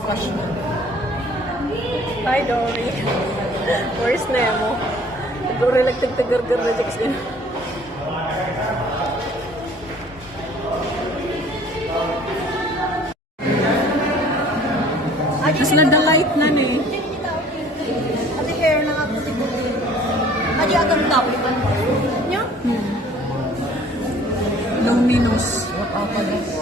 Crush mo. Hi, Dory. Where's Nemo? Dory nagtagtagar-gar na dyan kasi. Tapos na-delight na ni. Kasi hair na nga puti-puti. Adi akan tapos ito. Nyo? Loneliness. What out of